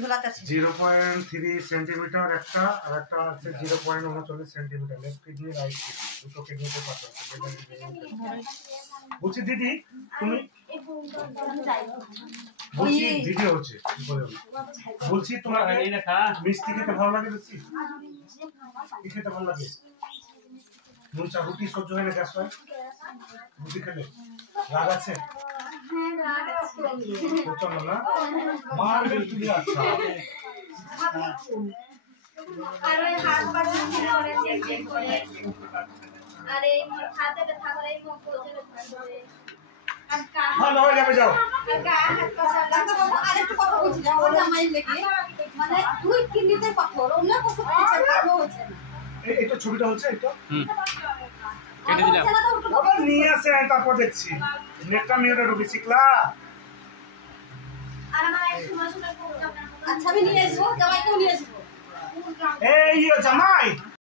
ঝোলাতে আছে 0.3 সেন্টিমিটার একটা আর একটা আছে 0.39 centimetre left kidney right kidney দুটো কিডনিতে পাথর আছে বলছি দিদি তুমি বলছি দিদি হচ্ছে বলছি তোমার এই রেখা মিষ্টি খেতে ভালো লাগে বেশি কি খেতে ভালো লাগে নুন চা রুটি সহ্য হয় না গ্যাস হয় রুটি খেলে রাগ আছে চলো না মার বেশি আচ্ছা আরে হাত পা ঝুঁকি করে চেক করে আরে হাতে ব্যথা করে মুখ করে ধরে ভালো হয়ে যাবে যাও আরেকটু কথা বলছি যাও ওর জামাই লেগে মানে দুই কিডনিতে পাথর অন্য কিছু হচ্ছে ভালো হচ্ছে না এটা ছবিটা হচ্ছে এটা কেটে দিলাম নিয়ে আসে তারপর দেখছি নেটটা মেয়েরা রুবি শিখলা আর আমার এক সময় সময় আচ্ছা আমি নিয়ে আসবো জামাইকেও নিয়ে আসবো এই জামাই